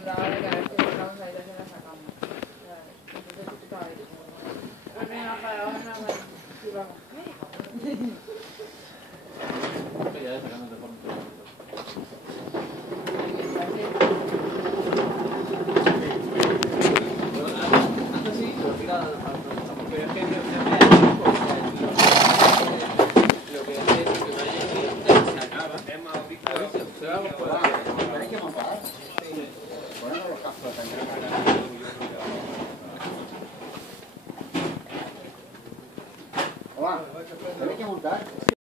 dudaba de que a ver si buscamos ahí desde la sacamos. Entonces estaba ahí. Pues venga, para ahora, sí, vamos. Ya sacando de forma. Antes sí, lo tira a los porque es que lo que hace es que vaya se acaba. Es más ahorita. Se va a poder. Tenéis que montar. Ponemos los cascos también. Hola, tenéis que montar.